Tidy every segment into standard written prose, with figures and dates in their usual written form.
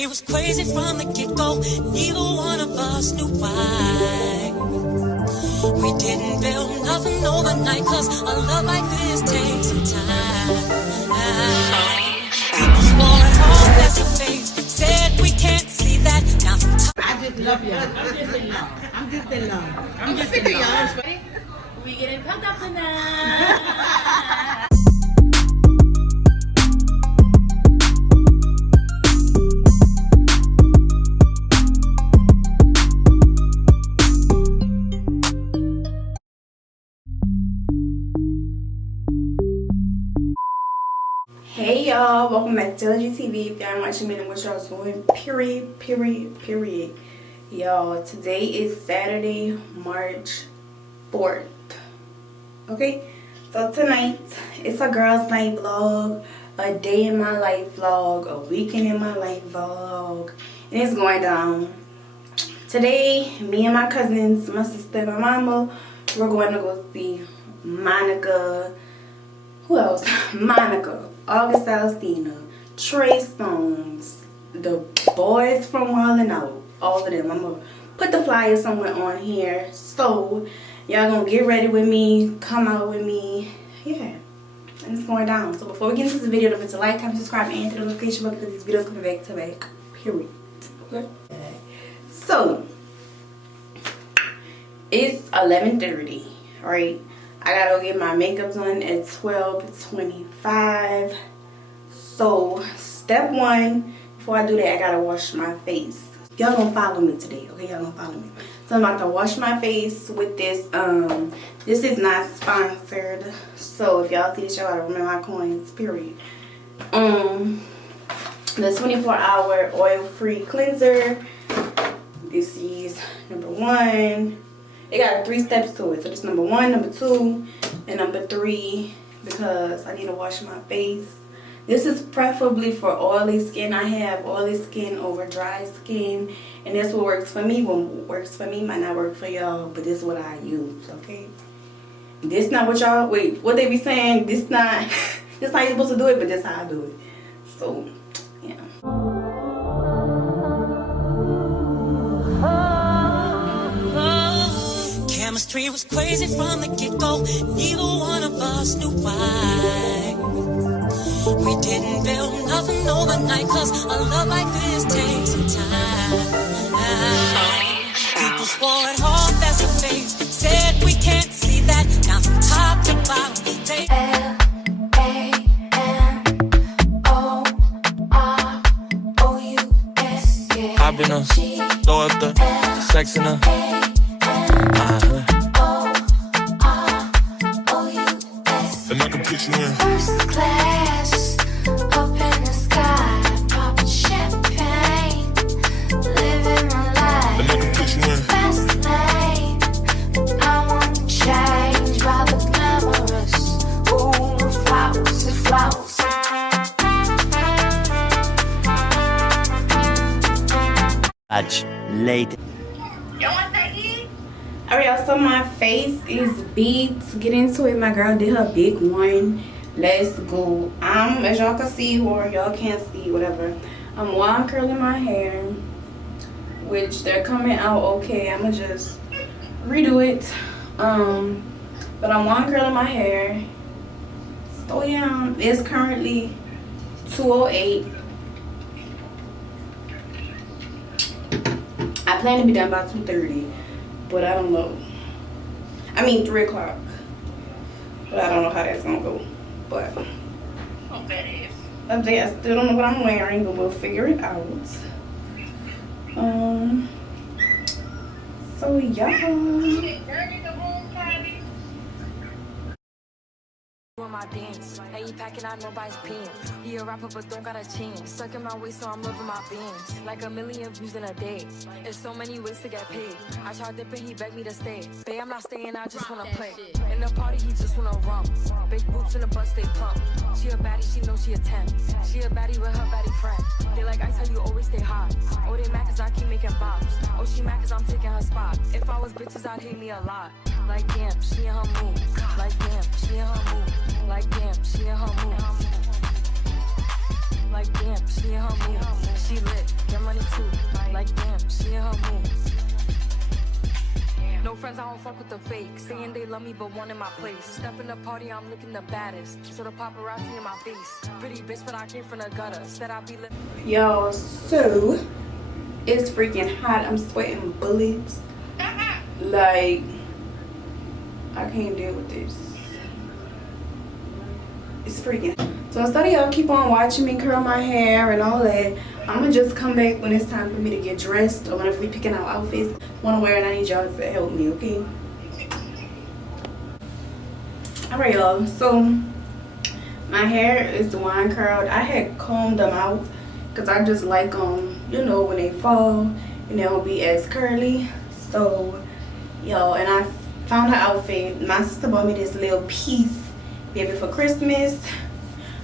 Chemistry was crazy from the get-go. Neither one of us knew why. We didn't build nothing overnight, cause a love like this takes some time. People swore it off as a phase, said we can't see that. Now I just love y'all. I'm just in love. I'm just in love. I'm just in love. We getting pumped up tonight. Hey y'all, welcome back to LGTV. If y'all ain't watching me, then what y'all doing? Period. Y'all, today is Saturday, March 4th. Okay, so tonight it's a girls' night vlog, a day in my life vlog, a weekend in my life vlog, and it's going down. Today, me and my cousins, my sister, and my mama, we're going to go see Monica. Who else? Monica, August Alstina, Trey Songz, the boys from Wildin' Out, all of them. I'm gonna put the flyer somewhere on here, so y'all gonna get ready with me, come out with me, yeah, and it's going down. So before we get into this video, don't forget to like, comment, subscribe, and hit the notification bell because these videos coming back to back, period. Okay. So it's 11:30, right? I gotta go get my makeup done at 12:25. So step one, before I do that, I gotta wash my face. Y'all gonna follow me today, okay? Y'all gonna follow me. So I'm about to wash my face with this. This is not sponsored, so if y'all see this, y'all gotta remember my coins, period. The 24-hour oil-free cleanser. This is number 1. It got 3 steps to it. So it's number 1, number 2, and number 3, because I need to wash my face. This is preferably for oily skin. I have oily skin over dry skin, and this what works for me. What works for me might not work for y'all, but this is what I use, okay? This not what y'all, wait, what they be saying, this not, this how you supposed to do it, but this how I do it. So, yeah. chemistry was crazy from the get-go. Neither one of us knew why. We didn't build nothing overnight, cause a love like this takes some time. People swore it off as a phase, said we can't see that. Now from top to bottom, they L-A-N-O-R-O-U-S. I've been a throw up the sex in a and I can put you in first class, up in the sky, popping champagne, living my life. and I can put you in Fast lane, I want to change by the glamorous. Ooh, flowers, flowers. Much later. Alright, y'all, so my face is beat. Get into it. My girl did her big one. Let's go. As y'all can see, or y'all can't see, whatever, I'm wand curling my hair, which they're coming out okay. I'm gonna just redo it. But I'm wand curling my hair. So yeah, it's currently 2:08. I plan to be done by 2:30. But I don't know. I mean 3 o'clock. But I don't know how that's gonna go. But I still don't know what I'm wearing, but we'll figure it out. So yeah. My dance, and you packing out nobody's pants. He a rapper but don't got a chance. Stuck in my waist so I'm loving my bands. Like a million views in a day. There's so many ways to get paid. I tried dipping, he begged me to stay. Babe, I'm not staying, I just wanna play. In the party, he just wanna rump. Big boobs in the butt, stay plump. She a baddie, she knows she a 10. She a baddie with her baddie friend. They like ice, how you always stay hot. Oh, they mad cause I keep making bops. Oh, she mad cause I'm taking her spot. If I was bitches, I'd hate me a lot. Like damn, she in her mood. Like damn, she in her mood. Like damn, she in her mood. Like damn, she in her mood. She lit, get friends, I don't fuck with the fake. Saying they love me, but one in my place. Step in the party, I'm looking the baddest. So the paparazzi in my face. Pretty bitch, but I came from the gutter. Said I be living. Y'all, so it's freaking hot. I'm sweating bullets. Like, I can't deal with this. It's freaking. So instead of y'all keep on watching me curl my hair and all that, I'm gonna just come back when it's time for me to get dressed or whenever we picking out outfits I wanna wear, and I need y'all to help me, okay? Alright, y'all. So my hair is wine curled. I had combed them out because I just like them, you know, when they fall and they don't be as curly. So, yo, and I found an outfit. My sister bought me this little piece, baby, for Christmas.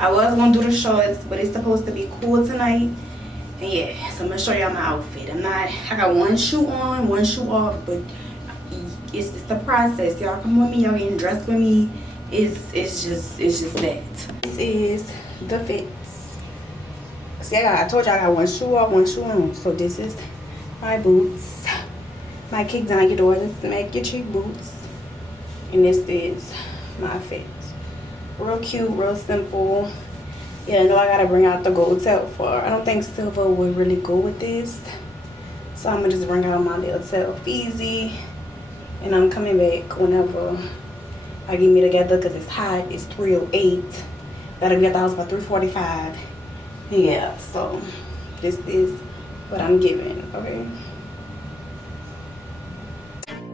I was gonna do the shorts, but it's supposed to be cool tonight. And yeah, so I'm gonna show y'all my outfit. I got one shoe on, one shoe off, but it's the process. Y'all come with me, y'all getting dressed with me. It's just that. This is the fits. See, I told y'all I got one shoe off, one shoe on. So this is my boots. My kick down your door, just make your cheap boots. And this is my fit. Real cute, real simple. Yeah, I know I gotta bring out the gold tail for. I don't think silver would really go with this. So I'm gonna just bring out my little tail easy. And I'm coming back whenever I get me together because it's hot. It's 3:08. Gotta be at the house by 3:45. Yeah, so this is what I'm giving, okay?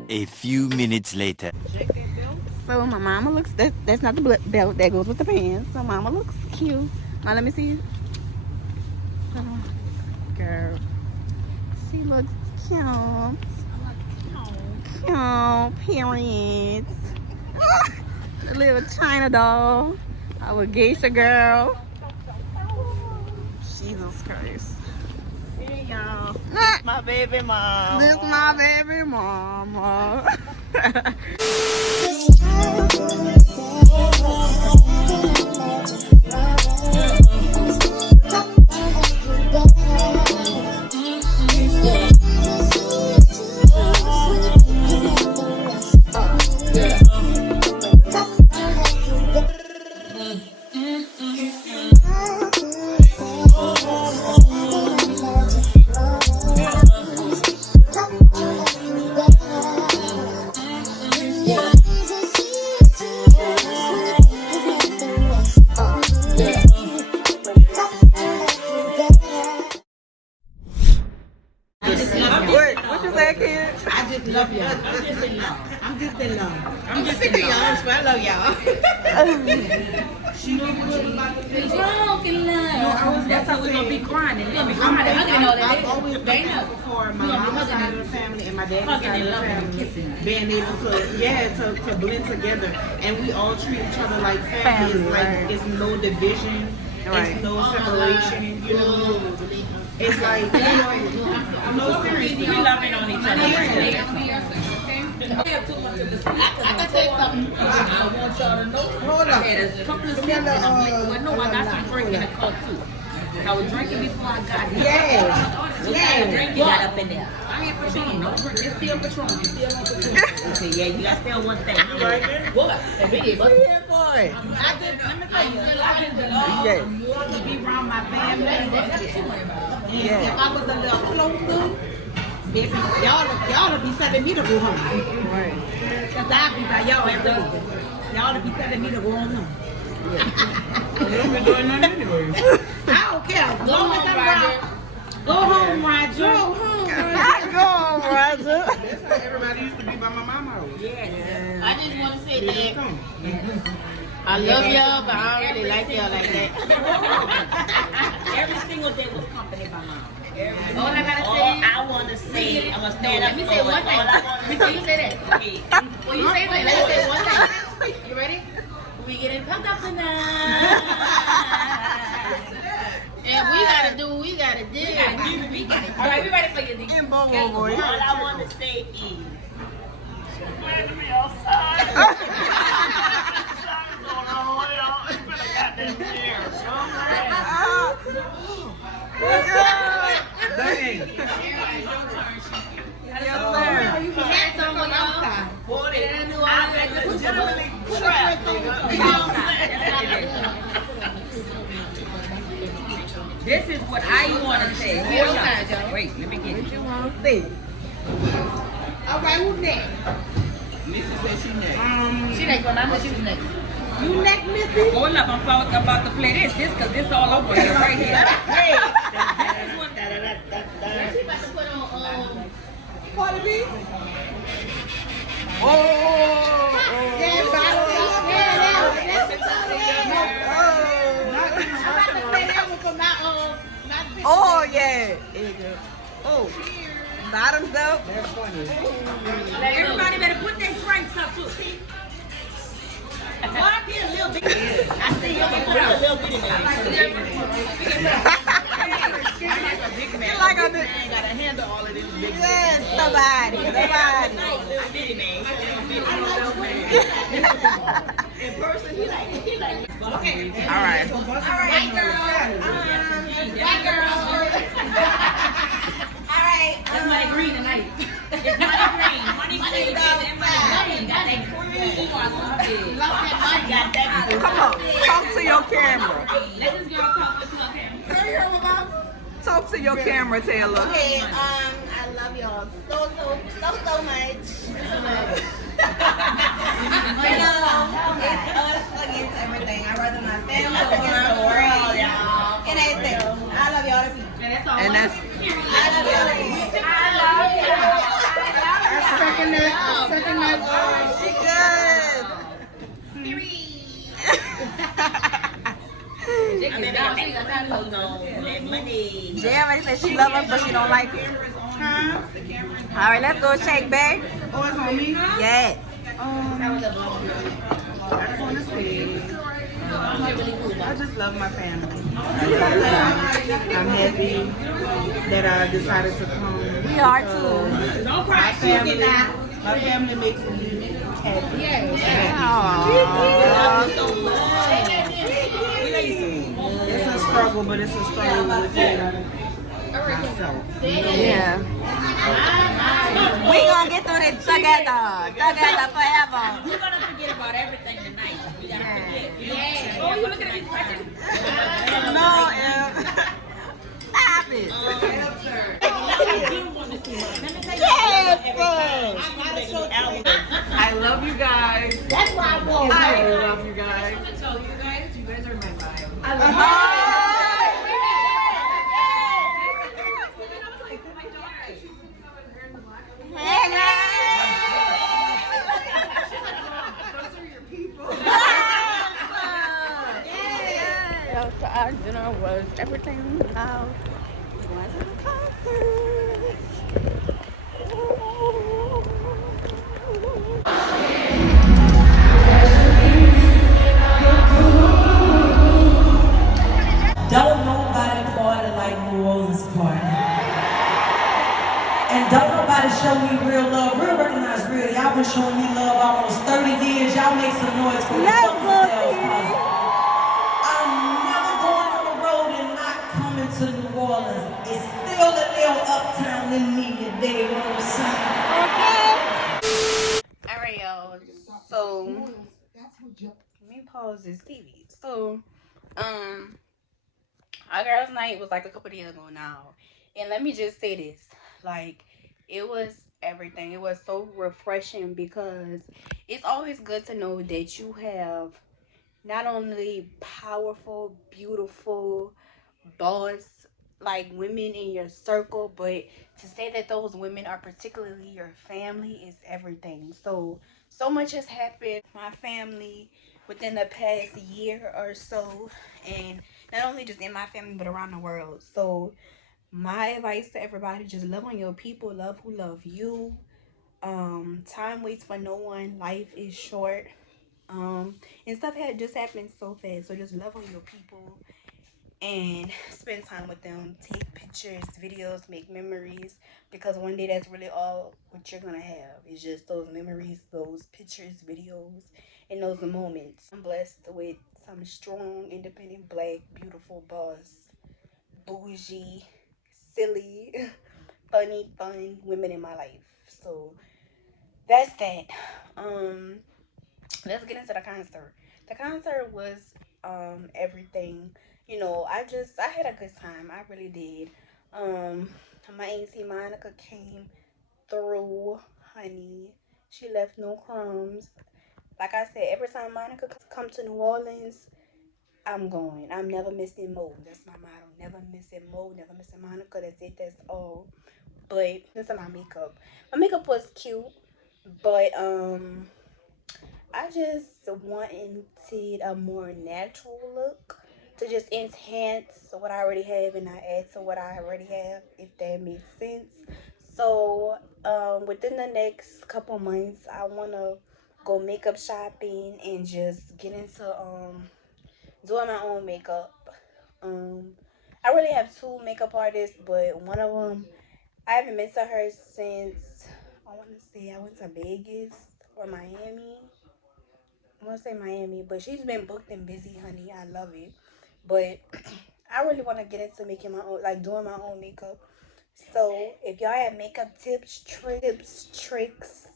A few minutes later. So my mama looks, that's not the belt, that goes with the pants. So mama looks cute. Now let me see you. Oh, girl, she looks cute. Cute, period. The little China doll. Our geisha girl. Jesus Christ. Here y'all. This my baby mama. This my baby mama. Love y'all. I'm just in love. I'm just in love. I'm just sick of y'all, so I love y'all. She drunk in love. That's how we're gonna be crying. And we're gonna be crying. I've always been for my mom's side of the family and my dad's side of the family, being able to to blend together, and we all treat each other like family. It's like it's no division, it's no separation. You know. It's like, you know, no seriously, we loving on each other. I can say something. I want y'all to know. Hold up. I had a couple of sips and I know I got some drink in the cup too. I was drinking before I got here. Yeah. Drink you got up in there. I ain't Patron. No drink. It's still Patron. It's still on Patron. Okay, yeah, you got still one thing. You right there? What? Big boy. Yeah, boy. Let me tell you, I just love to be around my family. Yeah. If I was a little closer, baby, y'all be telling me to go home. Right. Because I be by y'all every day. Y'all be telling me to go home. Yeah. You don't be doing nothing anyway. I don't care. As long as I'm around. Go home, Roger. Go home, Roger. Go home, Roger. That's how everybody used to be by my mama's house. Yes. I just want to say that. I love y'all, but I don't really like y'all like that. Every single day was company by mom. All I gotta say, I want to say, I'm gonna stand up. Let me say one thing. Let me say that. Okay. Well, you say that. Let me say one thing. You ready? We getting pumped up tonight. And we gotta do what we gotta do. All right, we ready for you, Nick. All I want to say is, so glad to be outside. It's been a goddamn year. Dang. You had some with y'all? see. All right, who's next? Missy said she next. She next one. I know she was next. You next, Missy? Hold up, I'm about to play this because this all over here right here. Hey, this is one. She about to put on Cardi B? Oh, Yeah, bottle. oh yeah. Oh, bottoms up. That's funny. Everybody better put their drinks up too. Why be a little bit? I see you put a little bit in there. You like a big man gotta handle all of this big. Yes, somebody. In person, he like. Okay. All right. white girl. White girl. All right. That's money green tonight. It's money green. Money green. Got that green. I love it. Love that money. Got that. Come on, talk to your camera. Let this girl talk to her camera. Talk to your camera, Taylor. Okay, I love y'all so much. It's us against everything. I rather my family against the world, y'all. And everything. I love y'all to pieces. And that's I love y'all to pieces. I love y'all. Second that. she good. Jeremy said she love us, but she don't like it. Huh? All right, let's go shake back. Oh, it's on me? Yes. I just want to say, I just love my family. I'm happy that I decided to come. We are too. My family makes me happy. It's a struggle, but it's a struggle within myself. Yeah. We gonna get through this together forever. We're gonna forget about everything tonight. We gotta forget. Yeah. Oh, you looking at me scratching? No, stop it. I love you guys. That's why I want I love you guys. I'm gonna tell you guys are my vibe. I love you. Hey guys! So our dinner was everything loud. We went to the concert. Don't nobody party like New Orleans party. And don't nobody show me real love. Real recognize real. Y'all been showing me love almost 30 years. Y'all make some noise for yourselves. I'm never going on the road and not coming to New Orleans. It's still a little uptown in me, you dig what I'm saying? Alright, y'all. So let me pause this TV. So, our girls' night was like a couple days ago now. And let me just say this. Like, it was everything. It was so refreshing because it's always good to know that you have not only powerful, beautiful, boss, like women in your circle, but to say that those women are particularly your family is everything. So much has happened in my family within the past year or so, and not only just in my family but around the world. So my advice to everybody, just love on your people, love who love you. Time waits for no one, life is short, and stuff had just happened so fast. So just love on your people and spend time with them, take pictures, videos, make memories, because one day that's really all what you're gonna have is just those memories, those pictures, videos, and those moments. I'm blessed with some strong, independent, black, beautiful boss, bougie, silly, funny, fun women in my life. So that's that. Let's get into the concert. The concert was everything. You know, I had a good time. I really did. My auntie Monica came through, honey. She left no crumbs. Like I said, every time Monica come to New Orleans, I'm going. I'm never missing Mo. That's my motto. Never missing Mo. Never missing Monica. That's it. That's all. But this is my makeup. My makeup was cute, but I just wanted a more natural look to just enhance what I already have and not add to what I already have, if that makes sense. So within the next couple months, I want to go makeup shopping and just get into doing my own makeup. I really have two makeup artists, but one of them, I haven't been to her since, I want to say I went to Vegas or Miami. I want to say Miami, but she's been booked and busy, honey. I love it. But I really want to get into making my own, like doing my own makeup. So if y'all have makeup tips, tricks,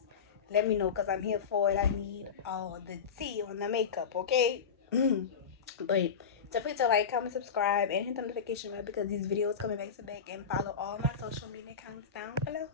let me know because I'm here for it. I need all the tea on the makeup, okay? But don't forget to like, comment, subscribe, and hit the notification bell because these videos coming back to back, and follow all my social media accounts down below.